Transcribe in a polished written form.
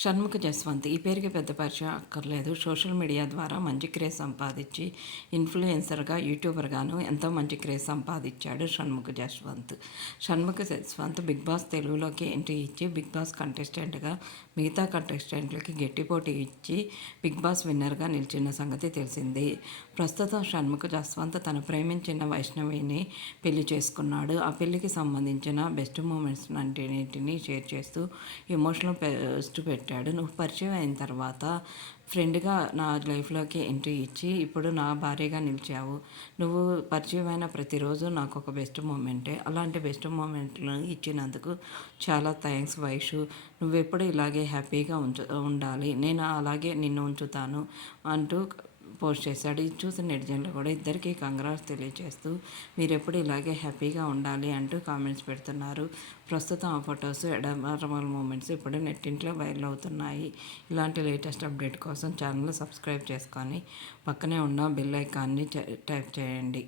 షణ్ముఖ జస్వంత్ ఈ పేరుకి పెద్ద పరిచయం అక్కర్లేదు. సోషల్ మీడియా ద్వారా మంచి క్రేజ్ సంపాదించి ఇన్ఫ్లుయెన్సర్గా, యూట్యూబర్గాను ఎంతో మంచి క్రేజ్ సంపాదించాడు షణ్ముఖ జస్వంత్. షణ్ముఖ జస్వంత్ బిగ్ బాస్ తెలుగులోకి ఎంట్రీ ఇచ్చి బిగ్ బాస్ కంటెస్టెంట్గా మిగతా కంటెస్టెంట్లకి గట్టి పోటీ ఇచ్చి బిగ్ బాస్ విన్నర్గా నిలిచిన సంగతి తెలిసింది. ప్రస్తుతం షణ్ముఖ జస్వంత్ తను ప్రేమించిన వైష్ణవిని పెళ్లి చేసుకున్నాడు. ఆ పెళ్లికి సంబంధించిన బెస్ట్ మూమెంట్స్ అన్నింటినీ షేర్ చేస్తూ ఎమోషనల్ పోస్ట్ పెట్టాడు. నువ్వు పరిచయం అయిన తర్వాత ఫ్రెండ్గా నా లైఫ్లోకి ఎంట్రీ ఇచ్చి ఇప్పుడు నా భార్యగా నిలిచావు. నువ్వు పరిచయం అయిన ప్రతిరోజు నాకు ఒక బెస్ట్ మూమెంటే. అలాంటి బెస్ట్ మూమెంట్లు ఇచ్చినందుకు చాలా థ్యాంక్స్ వైషు. నువ్వెప్పుడు ఇలాగే హ్యాపీగా ఉండాలి. నేను అలాగే నిన్ను ఉంచుతాను అంటూ పోస్ట్ చేశాడు. ఇది చూసిన నెటిజన్లు కూడా ఇద్దరికీ కంగ్రాట్స్ తెలియజేస్తూ మీరు ఎప్పుడు ఇలాగే హ్యాపీగా ఉండాలి అంటూ కామెంట్స్ పెడుతున్నారు. ప్రస్తుతం ఆ ఫొటోస్ ఎడమరమల్ మూమెంట్స్ ఇప్పుడు నెట్టింట్లో వైరల్ అవుతున్నాయి. ఇలాంటి లేటెస్ట్ అప్డేట్ కోసం ఛానల్ సబ్స్క్రైబ్ చేసుకొని పక్కనే ఉన్న బెల్ ఐకాన్ని టైప్ చేయండి.